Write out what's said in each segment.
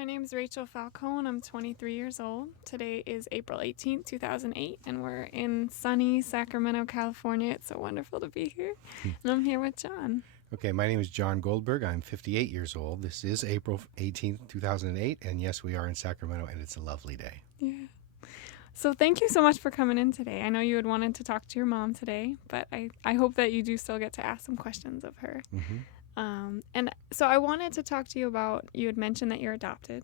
My name is Rachel Falcone. I'm 23 years old. Today is April 18th, 2008, and we're in sunny Sacramento, California. It's so wonderful to be here. And I'm here with John. Okay, my name is John Goldberg. I'm 58 years old. This is April 18th, 2008, and yes, we are in Sacramento, and it's a lovely day. Yeah. So thank you so much for coming in today. I know you had wanted to talk to your mom today, but I hope that you do still get to ask some questions of her. Mm-hmm. And so I wanted to talk to you about, you had mentioned that you're adopted.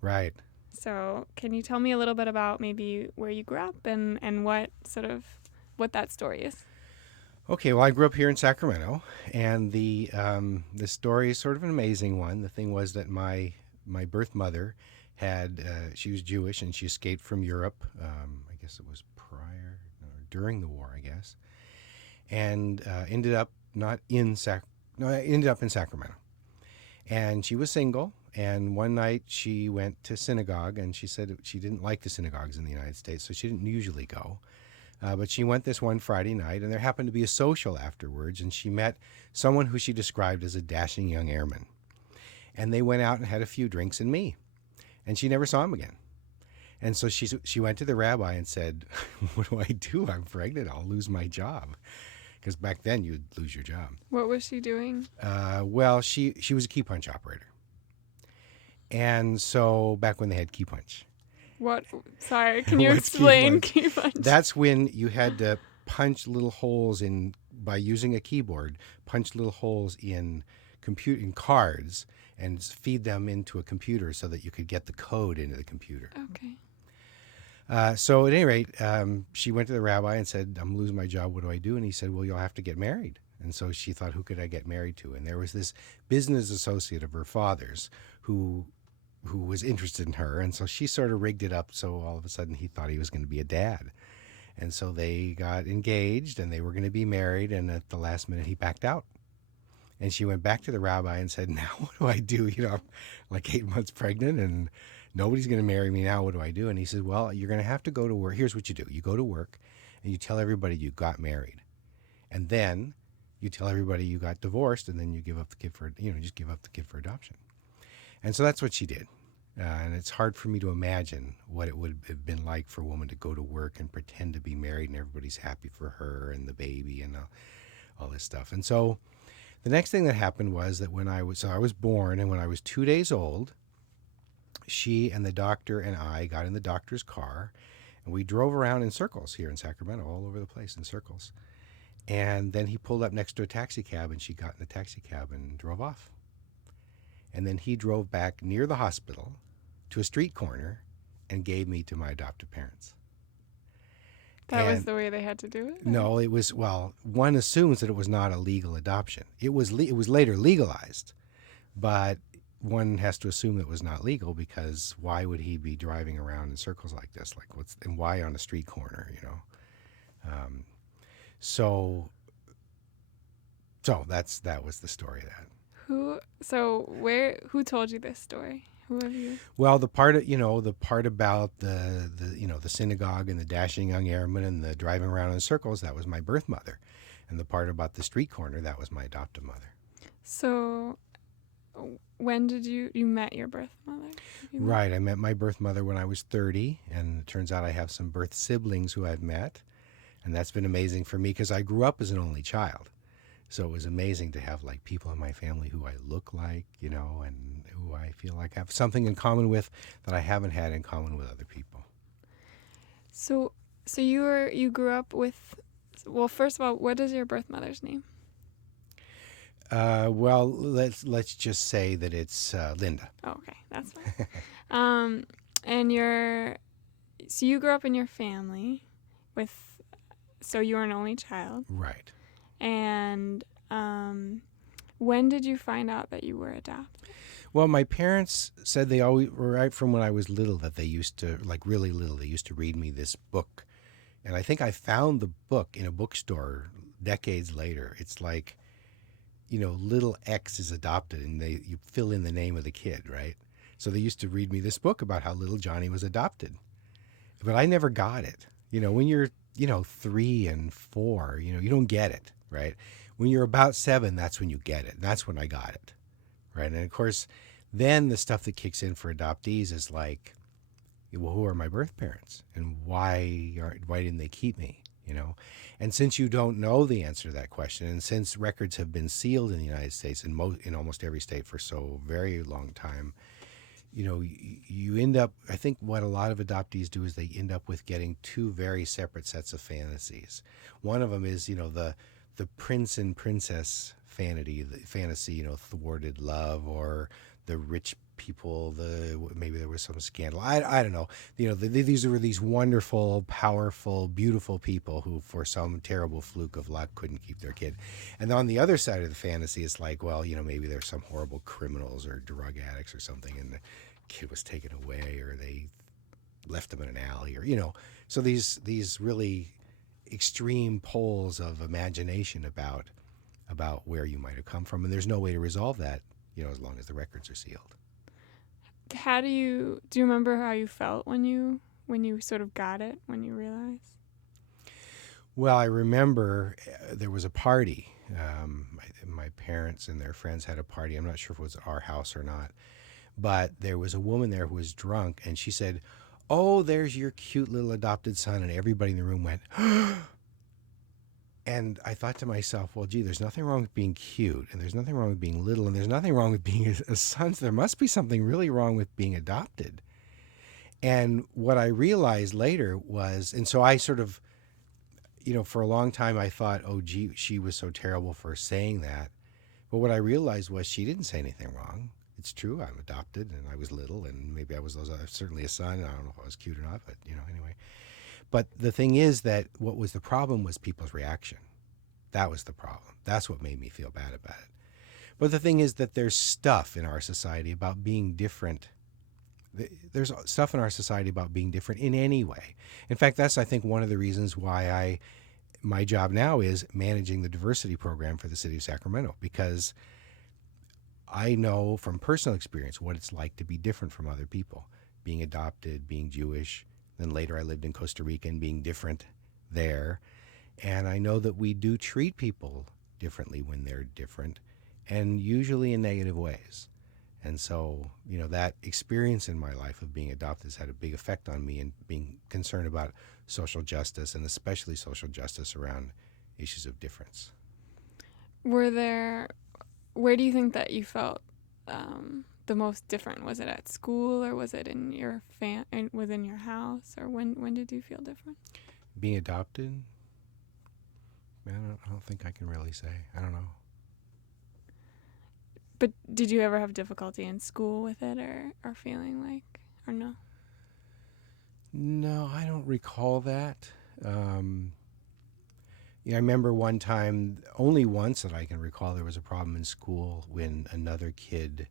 Right. So can you tell me a little bit about maybe where you grew up and what that story is? Okay, well, I grew up here in Sacramento, and the story is sort of an amazing one. The thing was that my birth mother she was Jewish, and she escaped from Europe. I guess it was during the war, I guess, and ended up in Sacramento. And she was single, and one night she went to synagogue, and she said she didn't like the synagogues in the United States, so she didn't usually go. But she went this one Friday night, and there happened to be a social afterwards, and she met someone who she described as a dashing young airman. And they went out and had a few drinks and me, and she never saw him again. And so she went to the rabbi and said, "What do I do? I'm pregnant. I'll lose my job." Because back then you'd lose your job. What was she doing? Well, she was a key punch operator. And so back when they had key punch. What? Sorry, can you What's explain key punch? That's when you had to punch little holes by using a keyboard, punch little holes in cards and feed them into a computer so that you could get the code into the computer. Okay. So at any rate, she went to the rabbi and said, "I'm losing my job. What do I do?" And he said, "Well, you'll have to get married." And so she thought, who could I get married to? And there was this business associate of her father's who was interested in her. And so she sort of rigged it up so all of a sudden he thought he was going to be a dad. And so they got engaged and they were going to be married. And at the last minute, he backed out. And she went back to the rabbi and said, "Now what do I do? I'm like 8 months pregnant and nobody's going to marry me now. What do I do?" And he said, "Well, you're going to have to go to work. Here's what you do. You go to work and you tell everybody you got married. And then you tell everybody you got divorced, and then you give up the kid just give up the kid for adoption." And so that's what she did. And it's hard for me to imagine what it would have been like for a woman to go to work and pretend to be married and everybody's happy for her and the baby and all this stuff. And so the next thing that happened was that I was born, and when I was 2 days old, she and the doctor and I got in the doctor's car, and we drove around in circles here in Sacramento, all over the place in circles. And then he pulled up next to a taxi cab, and she got in the taxi cab and drove off. And then he drove back near the hospital to a street corner and gave me to my adoptive parents. That was the way they had to do it? No, it was, well, one assumes that it was not a legal adoption. It was later legalized, but one has to assume it was not legal, because why would he be driving around in circles like this? And why on a street corner, So that was the story of that. Who told you this story? Who have you? Well, the part about the synagogue and the dashing young airman and the driving around in circles, that was my birth mother. And the part about the street corner, that was my adoptive mother. So when did you met your birth mother? Right. I met my birth mother when I was 30, and it turns out I have some birth siblings who I've met. And that's been amazing for me because I grew up as an only child. So it was amazing to have people in my family who I look like, and who I feel like I have something in common with that I haven't had in common with other people. So you grew up with, well, first of all, what is your birth mother's name? Well, let's just say that it's Linda. Oh, okay, that's fine. So you grew up in your family so you were an only child. Right. And when did you find out that you were adopted? Well, my parents said they always, right from when I was little, that they used to, really little, they used to read me this book. And I think I found the book in a bookstore decades later. It's like, little X is adopted, and you fill in the name of the kid, right? So they used to read me this book about how little Johnny was adopted. But I never got it. When you're, 3 and 4, you don't get it, right? When you're about 7, that's when you get it. That's when I got it, right? And of course, Then the stuff that kicks in for adoptees is like, well, who are my birth parents, and why didn't they keep me? You know, and since you don't know the answer to that question, and since records have been sealed in the United States in almost every state for so very long time, you know, you end up. I think what a lot of adoptees do is they end up with getting two very separate sets of fantasies. One of them is, you know, the prince and princess fantasy, you know, thwarted love, or the rich people, maybe there was some scandal. I don't know. You know, these were these wonderful, powerful, beautiful people who, for some terrible fluke of luck, couldn't keep their kid. And on the other side of the fantasy, it's like, well, you know, maybe there's some horrible criminals or drug addicts or something, and the kid was taken away, or they left them in an alley, or, you know. So these really extreme poles of imagination about where you might have come from, and there's no way to resolve that, you know, as long as the records are sealed. How do you remember how you felt when you sort of got it, when you realized? Well, I remember there was a party. My parents and their friends had a party. I'm not sure if it was at our house or not, but there was a woman there who was drunk, and she said, "Oh, there's your cute little adopted son," and everybody in the room went, and I thought to myself, well, gee, there's nothing wrong with being cute, and there's nothing wrong with being little, and there's nothing wrong with being a son. So there must be something really wrong with being adopted. And what I realized later was, and so I sort of, you know, for a long time I thought, oh, gee, she was so terrible for saying that. But what I realized was she didn't say anything wrong. It's true, I'm adopted, and I was little, and maybe I was certainly a son. I don't know if I was cute or not, but, you know, anyway. But the thing is that what was the problem was people's reaction. That was the problem. That's what made me feel bad about it. But the thing is that there's stuff in our society about being different. There's stuff in our society about being different in any way. In fact, that's, I think, one of the reasons why my job now is managing the diversity program for the city of Sacramento, because I know from personal experience what it's like to be different from other people, being adopted, being Jewish. Then later I lived in Costa Rica and being different there. And I know that we do treat people differently when they're different, and usually in negative ways. And so, you know, that experience in my life of being adopted has had a big effect on me, and being concerned about social justice, and especially social justice around issues of difference. Where do you think that you felt the most different? Was it at school, or was it in your within your house, or when did you feel different? Being adopted? I don't think I can really say. I don't know. But did you ever have difficulty in school with it, or feeling like, or no? No, I don't recall that. Yeah, I remember one time, only once that I can recall, there was a problem in school when a kid,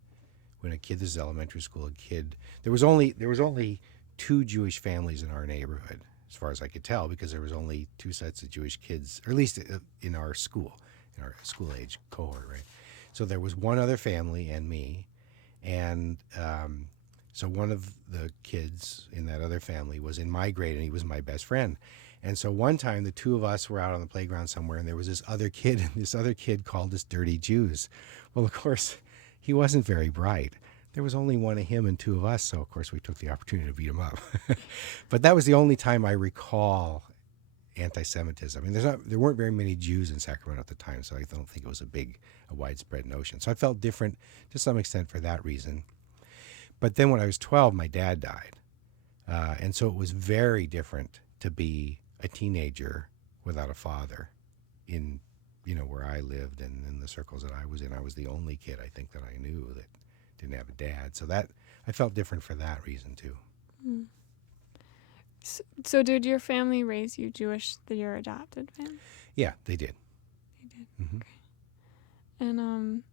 this is elementary school, there was only two Jewish families in our neighborhood, as far as I could tell, because there was only two sets of Jewish kids, or at least in our school age cohort, right? So there was one other family and me, and so one of the kids in that other family was in my grade, and he was my best friend. And so one time the two of us were out on the playground somewhere, and there was this other kid, and this other kid called us dirty Jews. Well, of course, he wasn't very bright. There was only one of him and two of us, so of course we took the opportunity to beat him up. But that was the only time I recall anti-Semitism. I mean, there weren't very many Jews in Sacramento at the time, so I don't think it was a widespread notion. So I felt different to some extent for that reason. But then when I was 12, my dad died. And so it was very different to be a teenager without a father in, you know, where I lived and in the circles that I was in. I was the only kid, I think, that I knew that didn't have a dad. So that I felt different for that reason too. Mm. So did your family raise you Jewish, your adopted family? Yeah, they did. They did. Mm-hmm. Okay. And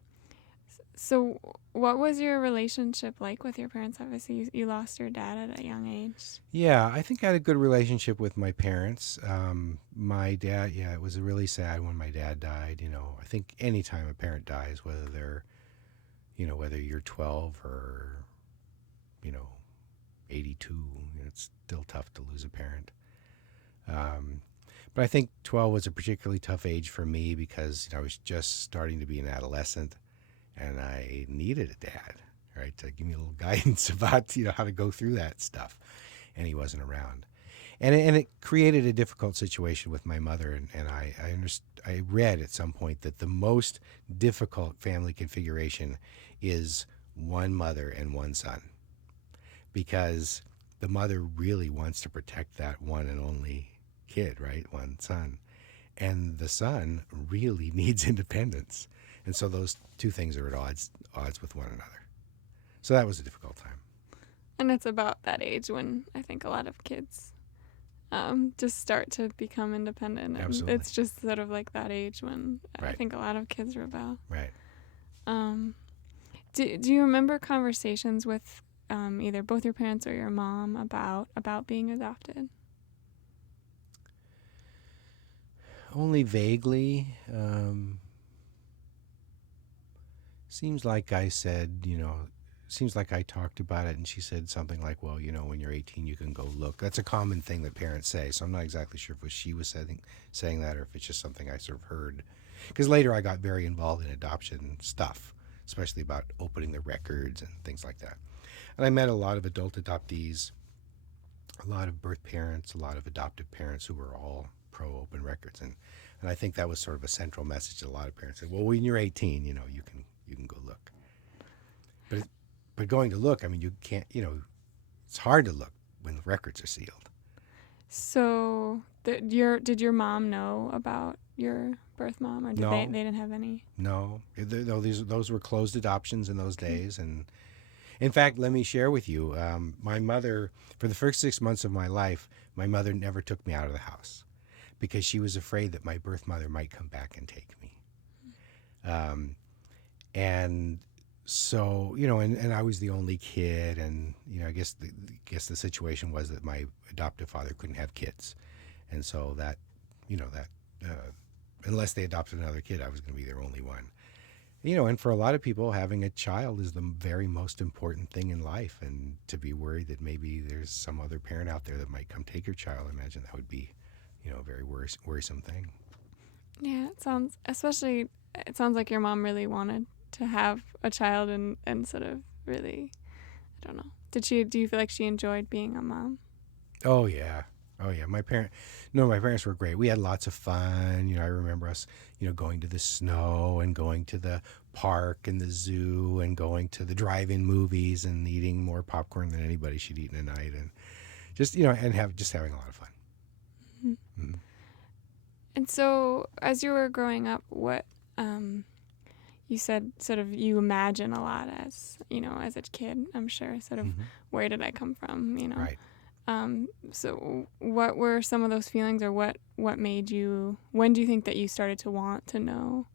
so what was your relationship like with your parents? Obviously, you lost your dad at a young age. Yeah, I think I had a good relationship with my parents. My dad, yeah, it was really sad when my dad died. You know, I think any time a parent dies, whether you're 12 or, 82, it's still tough to lose a parent. But I think 12 was a particularly tough age for me because I was just starting to be an adolescent, and I needed a dad, right, to give me a little guidance about how to go through that stuff, and he wasn't around, and it created a difficult situation with my mother, and I read at some point that the most difficult family configuration is one mother and one son, because the mother really wants to protect that one and only kid, right, one son, and the son really needs independence, and so those two things are at odds with one another. So that was a difficult time. And it's about that age when I think a lot of kids just start to become independent. And Absolutely. it's just sort of like that age when I Right. think a lot of kids rebel. Right. Do you remember conversations with either both your parents or your mom about being adopted? Only vaguely. Seems like I said, seems like I talked about it, and she said something like, well, when you're 18, you can go look. That's a common thing that parents say, so I'm not exactly sure if she was saying that or if it's just something I sort of heard. Because later I got very involved in adoption stuff, especially about opening the records and things like that. And I met a lot of adult adoptees, a lot of birth parents, a lot of adoptive parents who were all pro open records. And I think that was sort of a central message that a lot of parents said, well, when you're 18, you can go look. But going to look, I mean, you can't, it's hard to look when the records are sealed. So did your mom know about your birth mom, or did No. they didn't have any? No, those were closed adoptions in those days. And in fact, let me share with you, my mother, for the first 6 months of my life, my mother never took me out of the house because she was afraid that my birth mother might come back and take me. And so, and I was the only kid, and I guess the situation was that my adoptive father couldn't have kids, and so that unless they adopted another kid, I was going to be their only one. And for a lot of people, having a child is the very most important thing in life, and to be worried that maybe there's some other parent out there that might come take your child, I imagine that would be, a very worrisome thing. Yeah, it sounds like your mom really wanted to have a child and sort of really, I don't know. Do you feel like she enjoyed being a mom? Oh yeah. My parents were great. We had lots of fun. I remember us, going to the snow and going to the park and the zoo and going to the drive-in movies and eating more popcorn than anybody should eat in a night, and just, and having a lot of fun. Mm-hmm. Mm-hmm. And so, as you were growing up, what you said sort of you imagine a lot as a kid, I'm sure, sort of, Mm-hmm. where did I come from, Right. So what were some of those feelings, or what made you, when do you think that you started to want to know,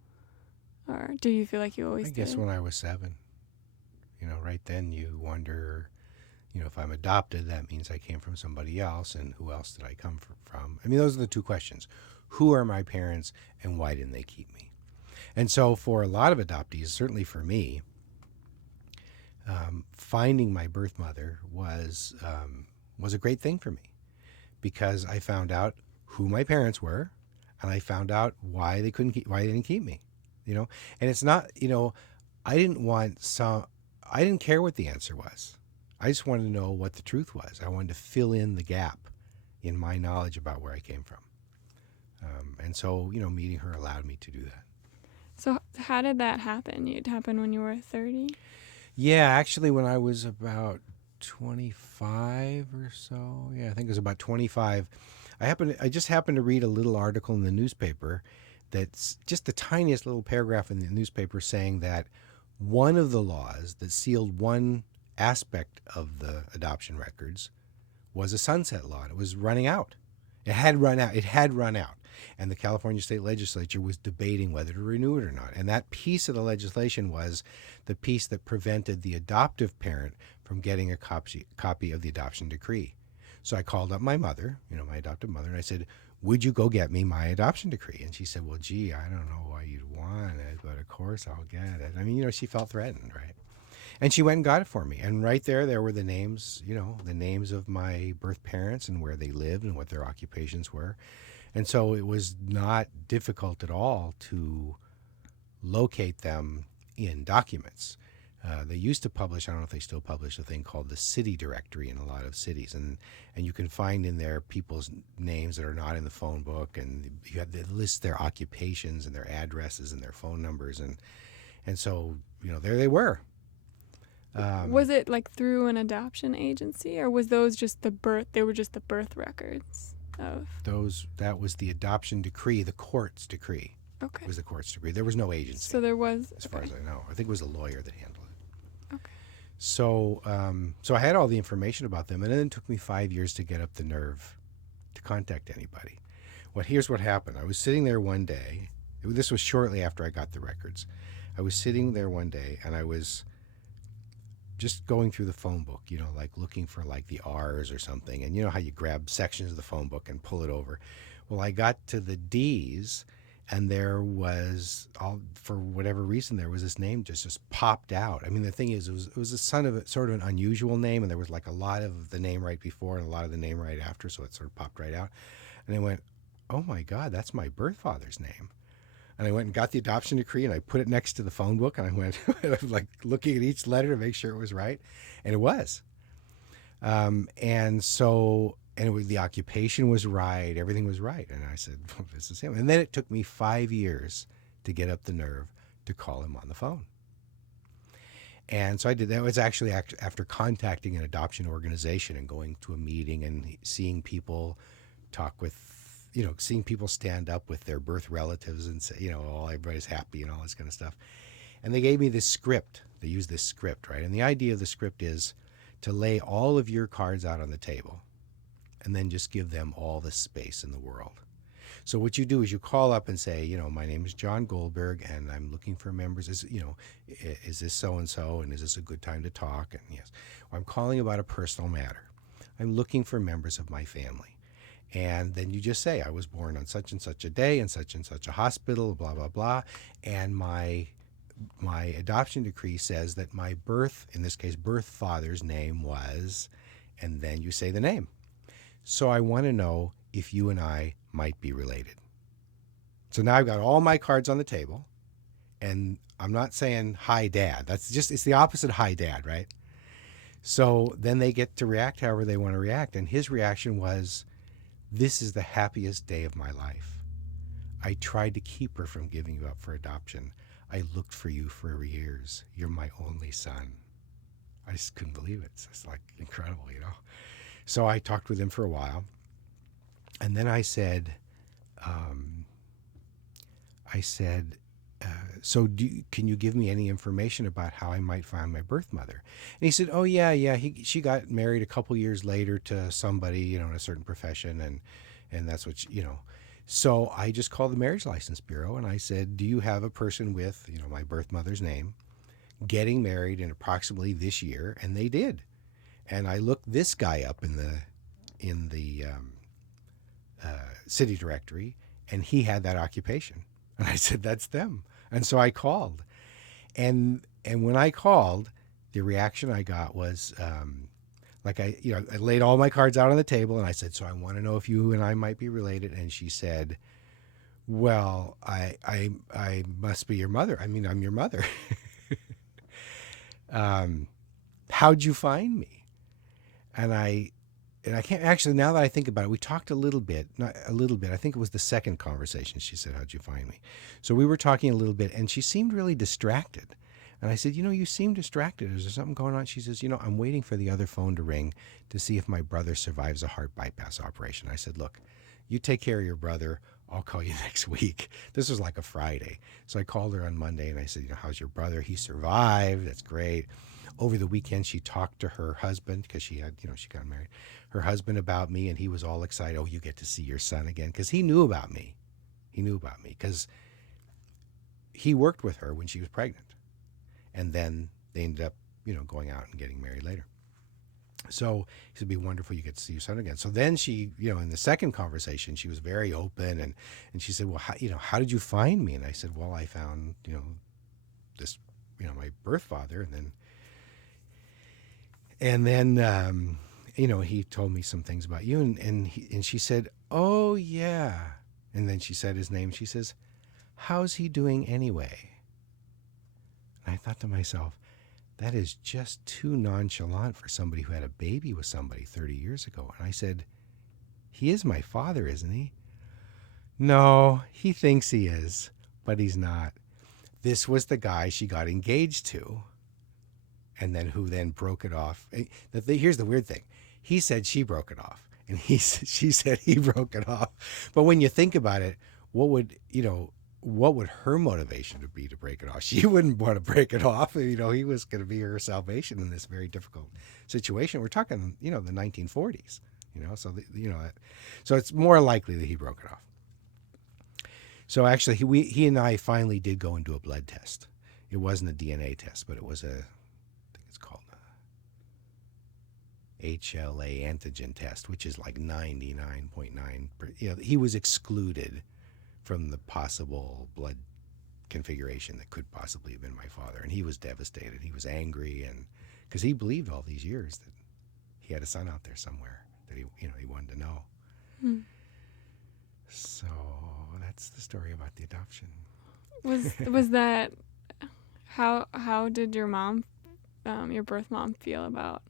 or do you feel like you always I guess did? when I was 7, right then you wonder, if I'm adopted, that means I came from somebody else, and who else did I come from? I mean, those are the two questions. Who are my parents, and why didn't they keep me? And so for a lot of adoptees, certainly for me, finding my birth mother was a great thing for me, because I found out who my parents were, and I found out why they didn't keep me, And it's not, I didn't care what the answer was. I just wanted to know what the truth was. I wanted to fill in the gap in my knowledge about where I came from. And so, meeting her allowed me to do that. So how did that happen? It happened when you were 30? Yeah, actually, when I was about 25 or so, I think it was about 25, I just happened to read a little article in the newspaper that's just the tiniest little paragraph in the newspaper saying that one of the laws that sealed one aspect of the adoption records was a sunset law. It was running out. It had run out. And the California State Legislature was debating whether to renew it or not. And that piece of the legislation was the piece that prevented the adoptive parent from getting a copy of the adoption decree. So I called up my mother, my adoptive mother, and I said, would you go get me my adoption decree? And she said, well, gee, I don't know why you'd want it, but of course I'll get it. I mean, she felt threatened, right? And she went and got it for me. And right there were the names, the names of my birth parents and where they lived and what their occupations were. And so it was not difficult at all to locate them in documents. They used to publish, I don't know if they still publish, a thing called the city directory in a lot of cities. And you can find in there people's names that are not in the phone book. And you have to list their occupations and their addresses and their phone numbers. And so, there they were. Was it like through an adoption agency, or was those just the birth? They were just the birth records of. That was the adoption decree, the court's decree. Okay. Was the court's decree. There was no agency. So there was. As far as I know. I think it was a lawyer that handled it. Okay. So, so I had all the information about them, and then it took me 5 years to get up the nerve to contact anybody. Here's what happened. I was sitting there one day. This was shortly after I got the records. I was sitting there one day, and I was just going through the phone book, like looking for like the R's or something. And you know how you grab sections of the phone book and pull it over. Well, I got to the D's, and there was, for whatever reason, there was this name just popped out. I mean, the thing is, it was a son of sort of an unusual name, and there was like a lot of the name right before and a lot of the name right after, so it sort of popped right out. And I went, oh my God, that's my birth father's name. And I went and got the adoption decree, and I put it next to the phone book, and I went like looking at each letter to make sure it was right, and it was. And it was, the occupation was right, everything was right, and I said, well, this is him. And then it took me 5 years to get up the nerve to call him on the phone. And so I did. That was actually after contacting an adoption organization and going to a meeting and seeing people talk with. Seeing people stand up with their birth relatives and say, everybody's happy and all this kind of stuff. And they gave me this script. They used this script, right? And the idea of the script is to lay all of your cards out on the table and then just give them all the space in the world. So what you do is you call up and say, my name is John Goldberg, and I'm looking for members. Is this so-and-so, and is this a good time to talk? And yes, well, I'm calling about a personal matter. I'm looking for members of my family. And then you just say, I was born on such and such a day in such and such a hospital, blah, blah, blah. And my adoption decree says that my in this case, birth father's name was, and then you say the name. So I want to know if you and I might be related. So now I've got all my cards on the table, and I'm not saying, hi, Dad. It's the opposite of hi, Dad, right? So then they get to react however they want to react. And his reaction was, this is the happiest day of my life. I tried to keep her from giving you up for adoption. I looked for you for years. You're my only son. I just couldn't believe it. It's like incredible, So I talked with him for a while. And then I said, so can you give me any information about how I might find my birth mother? And he said, oh, yeah. She got married a couple years later to somebody, in a certain profession. And that's what, So I just called the Marriage License Bureau, and I said, do you have a person with, my birth mother's name getting married in approximately this year? And they did. And I looked this guy up in the city directory, and he had that occupation. And I said, that's them. And so I called, and when I called, the reaction I got was I laid all my cards out on the table, and I said, so I want to know if you and I might be related. And she said, well, I must be your mother. I mean, I'm your mother. How'd you find me? And I can't actually, now that I think about it, we talked a little bit. I think it was the second conversation. She said, how'd you find me? So we were talking a little bit, and she seemed really distracted. And I said, you seem distracted. Is there something going on? She says, I'm waiting for the other phone to ring to see if my brother survives a heart bypass operation. I said, look, you take care of your brother. I'll call you next week. This was like a Friday. So I called her on Monday, and I said, how's your brother? He survived. That's great. Over the weekend, she talked to her husband because she had, she got married. Her husband about me, and he was all excited. Oh, you get to see your son again, because he knew about me. He knew about me because he worked with her when she was pregnant, and then they ended up, going out and getting married later. So he said, it'd be wonderful. You get to see your son again. So then she, in the second conversation, she was very open, and she said, well, how did you find me? And I said, well, I found, this, my birth father, and then. He told me some things about you, and she said, oh, yeah. And then she said his name. She says, how's he doing anyway? And I thought to myself, that is just too nonchalant for somebody who had a baby with somebody 30 years ago. And I said, he is my father, isn't he? No, he thinks he is, but he's not. This was the guy she got engaged to, and then who then broke it off. Here's the weird thing. He said she broke it off, and she said he broke it off. But when you think about it, what would her motivation to be to break it off? She wouldn't want to break it off. He was going to be her salvation in this very difficult situation. We're talking, the 1940s, so it's more likely that he broke it off. So actually, he and I finally did go and do a blood test. It wasn't a DNA test, but it was I think it's called a HLA antigen test, which is like 99.9. He was excluded from the possible blood configuration that could possibly have been my father, and he was devastated. He was angry, and because he believed all these years that he had a son out there somewhere that he wanted to know. So that's the story about the adoption. Was that how did your mom, your birth mom, feel about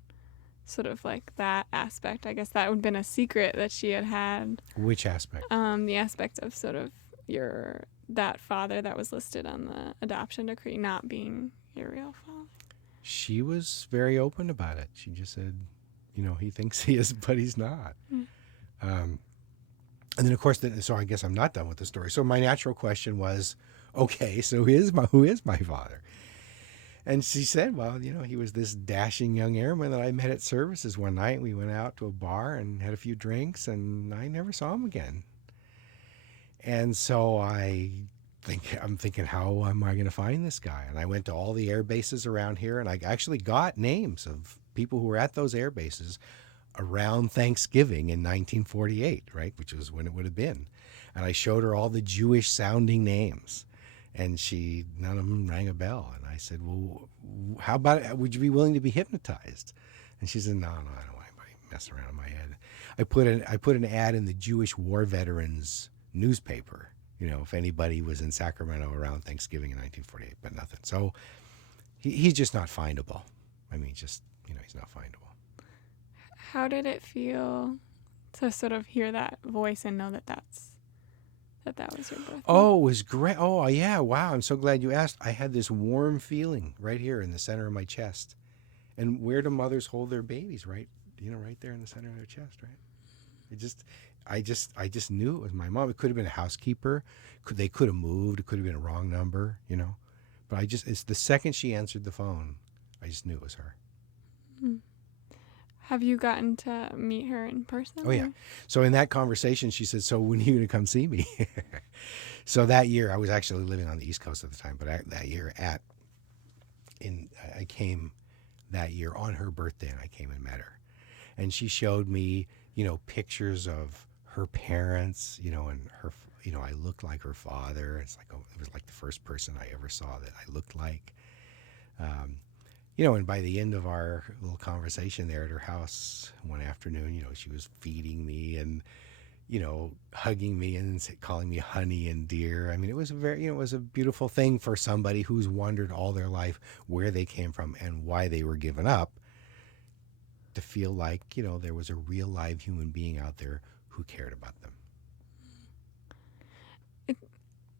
sort of like that aspect? I guess that would have been a secret that she had. Which aspect? The aspect of sort of that father that was listed on the adoption decree not being your real father. She was very open about it. She just said, he thinks he is, but he's not. And then, of course, so I guess I'm not done with the story. So my natural question was, okay, so who is my father? And she said, well, he was this dashing young airman that I met at services one night. We went out to a bar and had a few drinks, and I never saw him again. And so I'm thinking, how am I going to find this guy? And I went to all the air bases around here, and I actually got names of people who were at those air bases around Thanksgiving in 1948, right, which was when it would have been. And I showed her all the Jewish sounding names, and none of them rang a bell. And I said, well, how about it? Would you be willing to be hypnotized? And she said, no, I don't want anybody messing around in my head. I put an ad in the Jewish War Veterans newspaper, if anybody was in Sacramento around Thanksgiving in 1948, but nothing. So he's just not findable. He's not findable. How did it feel to sort of hear that voice and know that that was your birth? Oh, it was great. Oh, yeah. Wow. I'm so glad you asked. I had this warm feeling right here in the center of my chest. And where do mothers hold their babies? Right, right there in the center of their chest, right? I just knew it was my mom. It could have been a housekeeper. They could have moved. It could have been a wrong number, But it's the second she answered the phone, I just knew it was her. Have you gotten to meet her in person? Oh, yeah. So in that conversation, she said, so when are you going to come see me? So that year, I was actually living on the East Coast at the time, but that year I came that year on her birthday, and I came and met her. And she showed me, pictures of her parents, and her, I looked like her father. It was like the first person I ever saw that I looked like. And by the end of our little conversation there at her house one afternoon, she was feeding me and, hugging me and calling me honey and dear. It was it was a beautiful thing for somebody who's wondered all their life where they came from and why they were given up, to feel like, there was a real live human being out there who cared about them.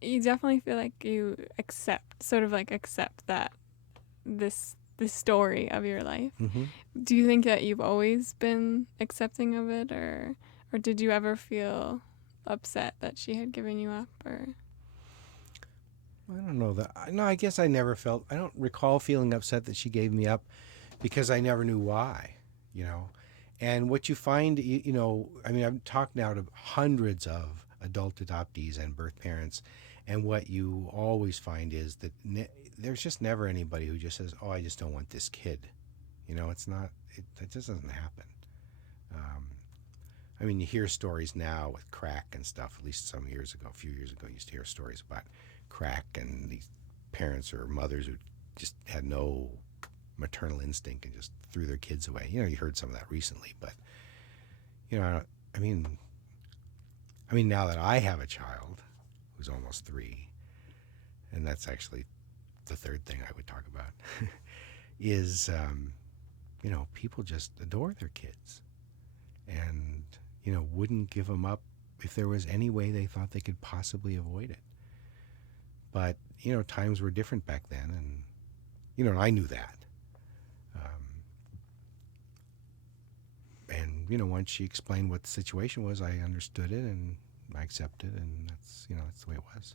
You definitely feel like you accept that this story of your life. Mm-hmm. Do you think that you've always been accepting of it, or did you ever feel upset that she had given you up? Or I don't know that. No, I guess I don't recall feeling upset that she gave me up, because I never knew why, And what you find, I've talked now to hundreds of adult adoptees and birth parents, and what you always find is that there's just never anybody who just says, oh, I just don't want this kid. That just doesn't happen. You hear stories now with crack and stuff, at least a few years ago, you used to hear stories about crack and these parents or mothers who just had no maternal instinct and just threw their kids away. You heard some of that recently, but, now that I have a child who's almost 3, and that's actually the third thing I would talk about, is, people just adore their kids and, wouldn't give them up if there was any way they thought they could possibly avoid it. But, times were different back then, and, I knew that. And, once she explained what the situation was, I understood it and I accepted, and that's the way it was.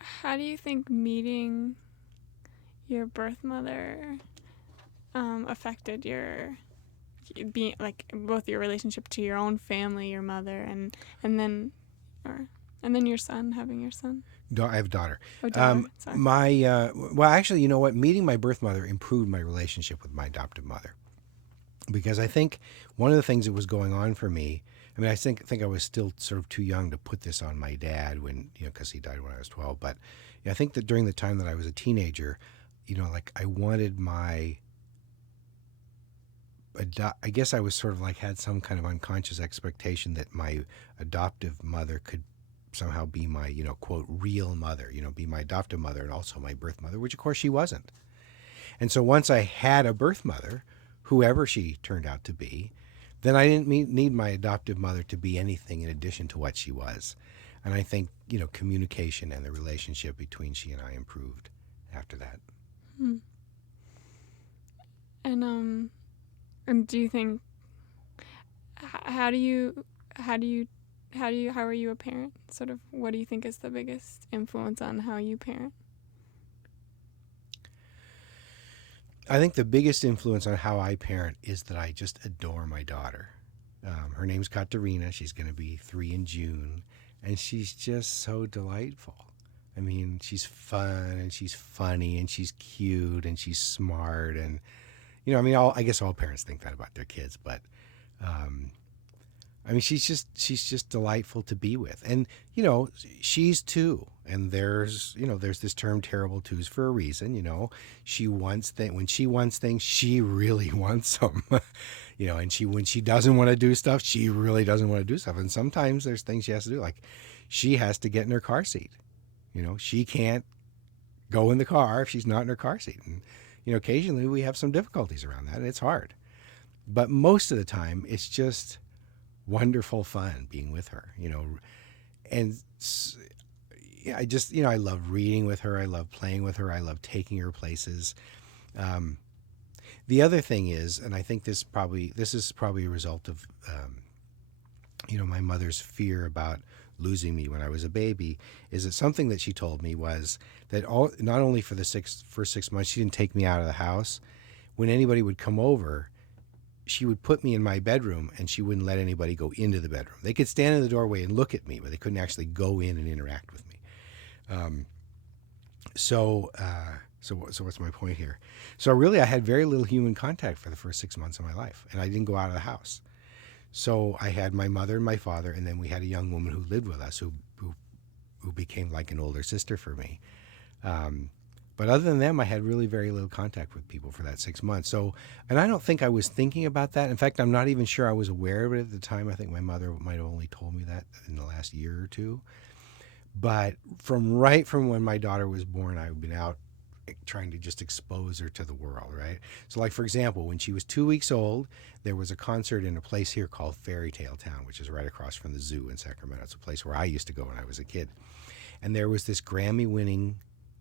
How do you think meeting your birth mother affected your being, like, both your relationship to your own family, your mother, and then your son, having your son? I have a daughter. Oh, daughter. Sorry. Well, actually, you know what? Meeting my birth mother improved my relationship with my adoptive mother, because I think one of the things that was going on for me, I mean, I think I was still sort of too young to put this on my dad when, because he died when I was 12. But I think that during the time that I was a teenager, like I wanted I guess I was sort of like had some kind of unconscious expectation that my adoptive mother could somehow be my, quote, real mother, be my adoptive mother and also my birth mother, which of course she wasn't. And so once I had a birth mother, whoever she turned out to be, then I didn't need my adoptive mother to be anything in addition to what she was. And I think, communication and the relationship between she and I improved after that. And do you think, how are you a parent? Sort of, what do you think is the biggest influence on how you parent? I think the biggest influence on how I parent is that I just adore my daughter. Her name's Katarina. She's going to be 3 in June, and she's just so delightful. I mean, she's fun and she's funny and she's cute and she's smart, and I guess all parents think that about their kids, but she's just delightful to be with. And, she's 2, and there's this term terrible twos for a reason. When she wants things, she really wants them. And when she doesn't want to do stuff, she really doesn't want to do stuff. And sometimes there's things she has to do, like she has to get in her car seat. She can't go in the car if she's not in her car seat. And, occasionally we have some difficulties around that, and it's hard. But most of the time, it's just wonderful fun being with her, and I just, I love reading with her. I love playing with her. I love taking her places. The other thing is, and I think this is probably a result of, my mother's fear about losing me when I was a baby, is that something that she told me was that not only for the first 6 months, she didn't take me out of the house. When anybody would come over, she would put me in my bedroom, and she wouldn't let anybody go into the bedroom. They could stand in the doorway and look at me, but they couldn't actually go in and interact with me. So what's my point here? So really, I had very little human contact for the first 6 months of my life, and I didn't go out of the house. So I had my mother and my father, and then we had a young woman who lived with us who became like an older sister for me. But other than them, I had really very little contact with people for that 6 months. So, and I don't think I was thinking about that. In fact, I'm not even sure I was aware of it at the time. I think my mother might have only told me that in the last year or two. But right from when my daughter was born, I've been out trying to just expose her to the world, right? So, like, for example, when she was 2 weeks old, there was a concert in a place here called Fairy Tale Town, which is right across from the zoo in Sacramento. It's a place where I used to go when I was a kid. And there was this Grammy-winning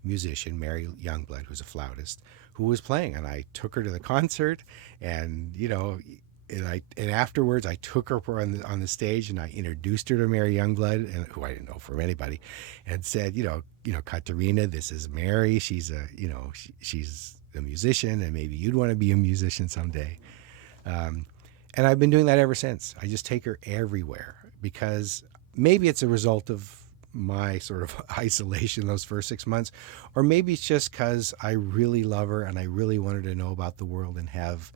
musician, Mary Youngblood, who's a flautist, who was playing. And I took her to the concert, and, and afterwards I took her on the stage, and I introduced her to Mary Youngblood, and who I didn't know from anybody, and said, Katarina, this is Mary. She's she's a musician, and maybe you'd want to be a musician someday. And I've been doing that ever since. I just take her everywhere, because maybe it's a result of my sort of isolation those first 6 months, or maybe it's just because I really love her and I really want her to know about the world and have,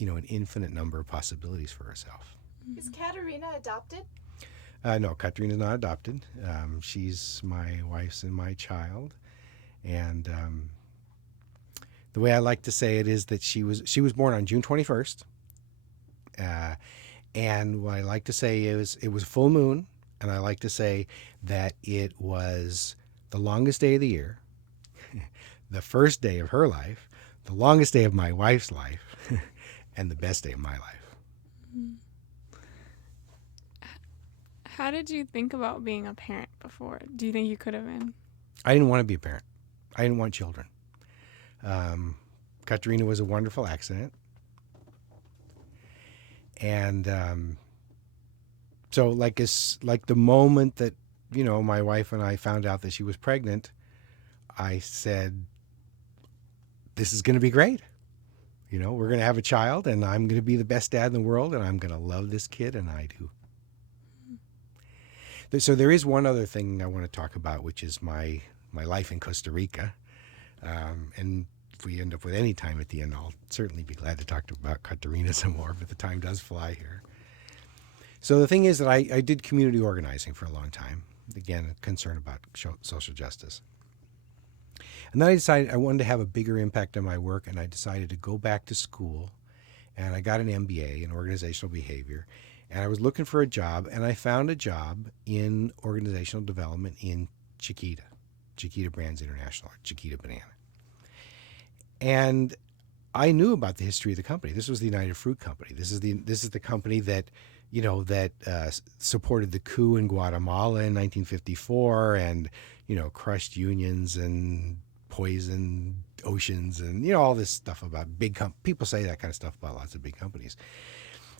an infinite number of possibilities for herself. Is Katarina adopted? No, Katarina's not adopted. She's my wife's and my child, and the way I like to say it is that she was born on June 21st, and what I like to say is it was a full moon. And I like to say that it was the longest day of the year, the first day of her life, the longest day of my wife's life and the best day of my life. How did you think about being a parent before? Do you think you could have been? I didn't want to be a parent. I didn't want children. Katarina was a wonderful accident. And so like the moment that, my wife and I found out that she was pregnant, I said, this is going to be great. We're going to have a child, and I'm going to be the best dad in the world, and I'm going to love this kid, and I do. So there is one other thing I want to talk about, which is my life in Costa Rica. And if we end up with any time at the end, I'll certainly be glad to talk about Katarina some more, but the time does fly here. So the thing is that I did community organizing for a long time. Again, concern about social justice. And then I decided I wanted to have a bigger impact on my work, and I decided to go back to school, and I got an MBA in organizational behavior. And I was looking for a job, and I found a job in organizational development in Chiquita Brands International, or Chiquita Banana. And I knew about the history of the company. This was the United Fruit Company. This is the company that supported the coup in Guatemala in 1954, and crushed unions and poisoned oceans, and all this stuff about big people say that kind of stuff about lots of big companies.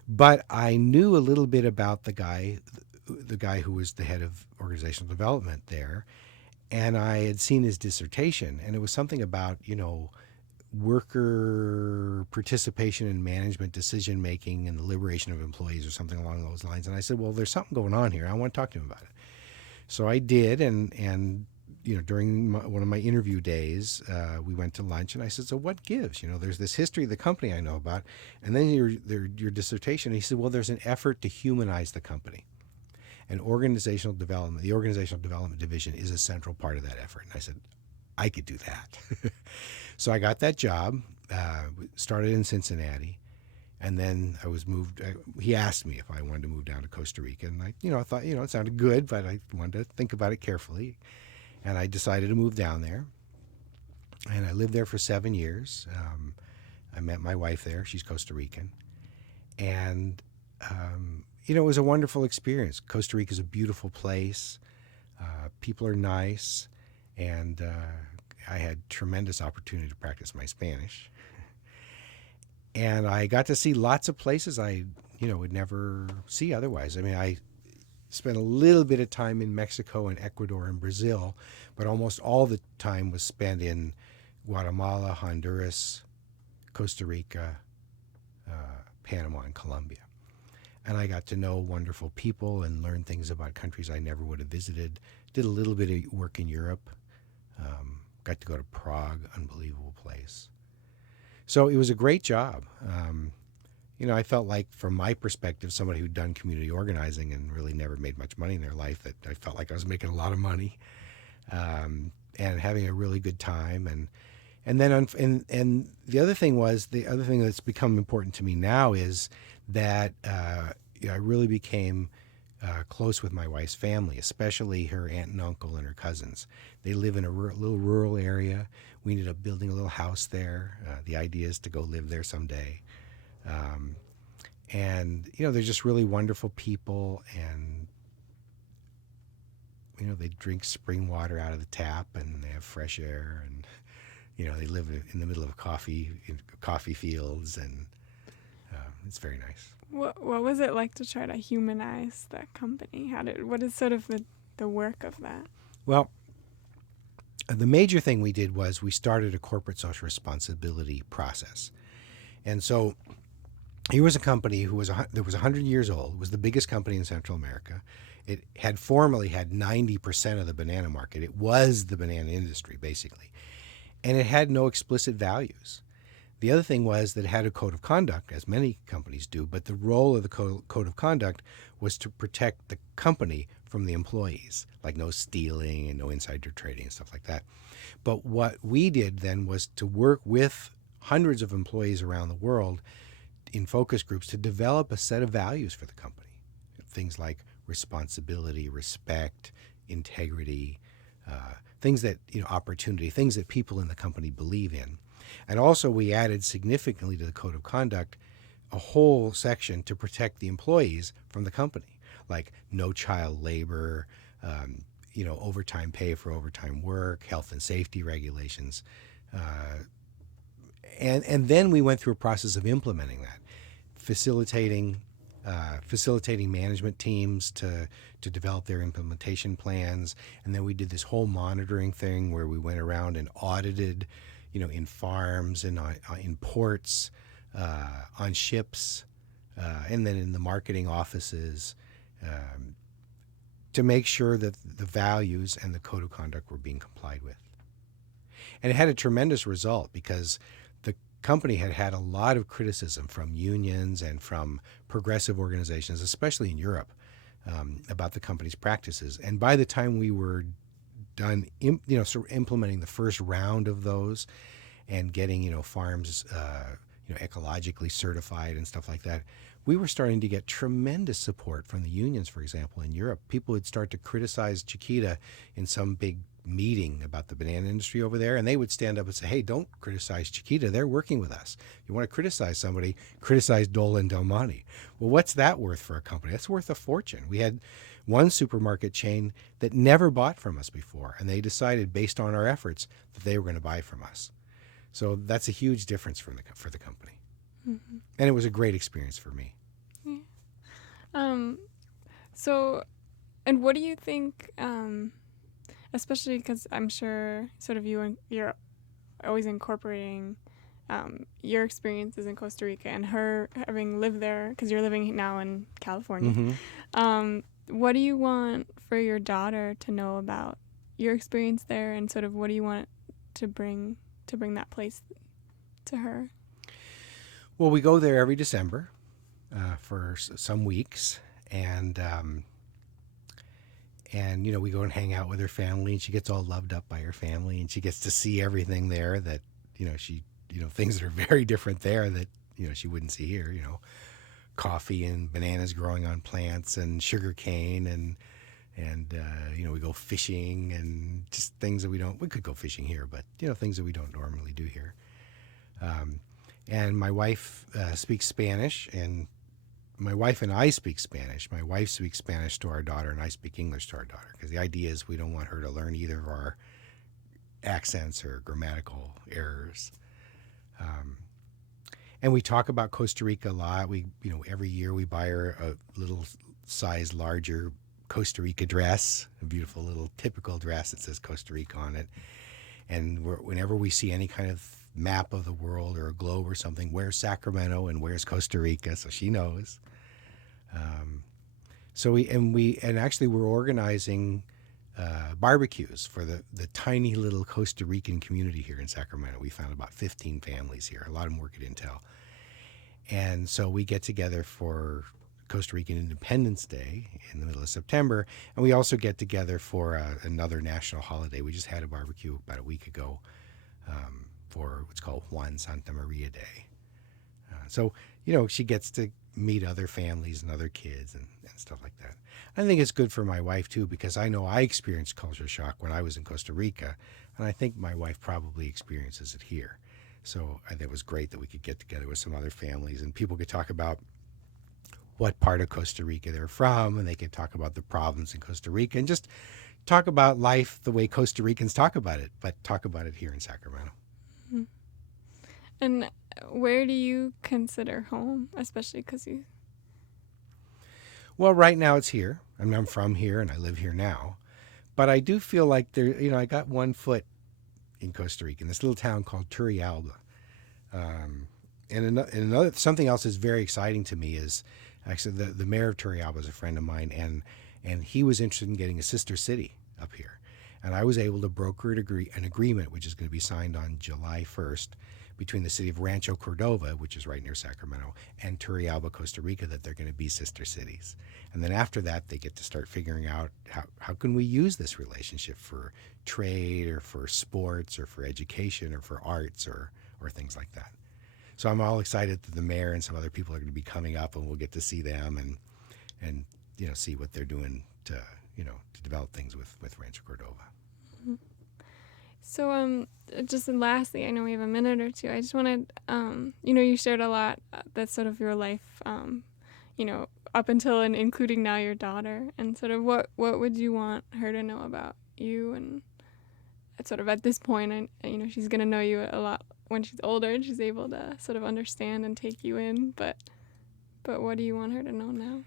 But I knew a little bit about the guy who was the head of organizational development there, and I had seen his dissertation, and it was something about, worker participation in management decision making and the liberation of employees, or something along those lines. And I said, well, there's something going on here. I want to talk to him about it. So I did, and during one of my interview days, we went to lunch, and I said, so what gives? There's this history of the company I know about, and then your dissertation. And he said, well, there's an effort to humanize the company. And the organizational development division is a central part of that effort. And I said, I could do that. So I got that job, started in Cincinnati, and then I was moved. He asked me if I wanted to move down to Costa Rica, and I thought, it sounded good, but I wanted to think about it carefully. And I decided to move down there, and I lived there for 7 years. I met my wife there. She's Costa Rican. And, it was a wonderful experience. Costa Rica is a beautiful place. People are nice. And I had tremendous opportunity to practice my Spanish. And I got to see lots of places I, would never see otherwise. I mean, I spent a little bit of time in Mexico and Ecuador and Brazil, but almost all the time was spent in Guatemala, Honduras, Costa Rica, Panama, and Colombia. And I got to know wonderful people and learn things about countries I never would have visited. Did a little bit of work in Europe. Got to go to Prague, unbelievable place. So it was a great job. I felt like, from my perspective, somebody who'd done community organizing and really never made much money in their life, that I felt like I was making a lot of money, and having a really good time. And then the other thing that's become important to me now is that I really became close with my wife's family, especially her aunt and uncle and her cousins. They live in a little rural area. We ended up building a little house there. The idea is to go live there someday. And they're just really wonderful people, and they drink spring water out of the tap, and they have fresh air, and they live in the middle of coffee fields, and it's very nice. What was it like to try to humanize that company? What is sort of the work of that? Well, the major thing we did was we started a corporate social responsibility process. And so here was a company that was 100 years old. It was the biggest company in Central America. It had formerly had 90% of the banana market. It was the banana industry, basically. And it had no explicit values. The other thing was that it had a code of conduct, as many companies do, but the role of the code of conduct was to protect the company from the employees, like no stealing and no insider trading and stuff like that. But what we did then was to work with hundreds of employees around the world in focus groups to develop a set of values for the company. Things like responsibility, respect, integrity, things that, opportunity, things that people in the company believe in. And also, we added significantly to the code of conduct a whole section to protect the employees from the company, like no child labor, overtime pay for overtime work, health and safety regulations. And then we went through a process of implementing that, facilitating management teams to develop their implementation plans. And then we did this whole monitoring thing where we went around and audited, in farms and in ports, on ships, and then in the marketing offices, to make sure that the values and the code of conduct were being complied with. And it had a tremendous result because the company had had a lot of criticism from unions and from progressive organizations, especially in Europe, about the company's practices. And by the time we were done, sort of implementing the first round of those and getting, farms, ecologically certified and stuff like that, we were starting to get tremendous support from the unions, for example, in Europe. People would start to criticize Chiquita in some big meeting about the banana industry over there, and they would stand up and say, hey, don't criticize Chiquita. They're working with us. If you want to criticize somebody, criticize Dole and Del Monte. Well, what's that worth for a company? That's worth a fortune. We had one supermarket chain that never bought from us before, and they decided, based on our efforts, that they were going to buy from us. So that's a huge difference for the company. Mm-hmm. And it was a great experience for me. Yeah. And what do you think, especially because I'm sure sort of you're always incorporating your experiences in Costa Rica and her having lived there, because you're living now in California. Mm-hmm. What do you want for your daughter to know about your experience there, and sort of what do you want to bring that place to her? Well, we go there every December for some weeks, and we go and hang out with her family, and she gets all loved up by her family, and she gets to see everything there that things that are very different there that she wouldn't see here. Coffee and bananas growing on plants and sugar cane and we go fishing and just things that we could go fishing here, but things that we don't normally do here. And my wife speaks Spanish, and my wife and I speak Spanish. My wife speaks Spanish to our daughter, and I speak English to our daughter, because the idea is we don't want her to learn either of our accents or grammatical errors. And we talk about Costa Rica a lot. We, every year we buy her a little size larger Costa Rica dress, a beautiful little typical dress that says Costa Rica on it. And whenever we see any kind of map of the world or a globe or something, where's Sacramento and where's Costa Rica, so she knows. Actually we're organizing barbecues for the tiny little Costa Rican community here in Sacramento. We found about 15 families here. A lot of them work at Intel. And so we get together for Costa Rican Independence Day in the middle of September, and we also get together for another national holiday. We just had a barbecue about a week ago for what's called Juan Santa Maria Day. So she gets to meet other families and other kids and stuff like that. I think it's good for my wife too, because I know I experienced culture shock when I was in Costa Rica, and I think my wife probably experiences it here. So I think it was great that we could get together with some other families and people could talk about what part of Costa Rica they're from, and they could talk about the problems in Costa Rica and just talk about life the way Costa Ricans talk about it, but talk about it here in Sacramento. Mm-hmm. And where do you consider home, especially because you... Well, right now it's here. I mean, I'm from here and I live here now, but I do feel like I got one foot in Costa Rica, in this little town called Turrialba. And another something else that's very exciting to me is actually the mayor of Turrialba is a friend of mine, and he was interested in getting a sister city up here. And I was able to broker an agreement, which is going to be signed on July 1st, between the city of Rancho Cordova, which is right near Sacramento, and Turrialba, Costa Rica, that they're going to be sister cities. And then after that, they get to start figuring out how can we use this relationship for trade or for sports or for education or for arts or things like that. So I'm all excited that the mayor and some other people are going to be coming up, and we'll get to see them and see what they're doing to develop things with Rancho Cordova. Mm-hmm. So, just lastly, I know we have a minute or two. I just wanted, you shared a lot that's sort of your life, up until and including now your daughter, and sort of what would you want her to know about you, and sort of at this point, and she's gonna know you a lot when she's older and she's able to sort of understand and take you in, but what do you want her to know now?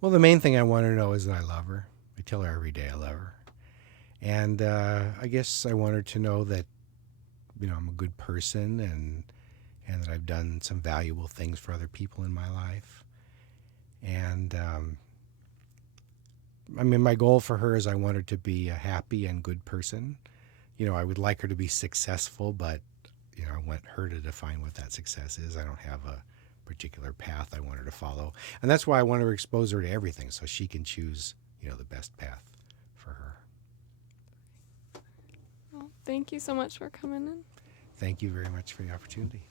Well, the main thing I want her to know is that I love her. I tell her every day I love her. And I guess I want her to know that, I'm a good person and that I've done some valuable things for other people in my life. And my goal for her is I want her to be a happy and good person. I would like her to be successful, but, I want her to define what that success is. I don't have a particular path I want her to follow. And that's why I want to expose her to everything so she can choose, the best path for her. Well, thank you so much for coming in. Thank you very much for the opportunity.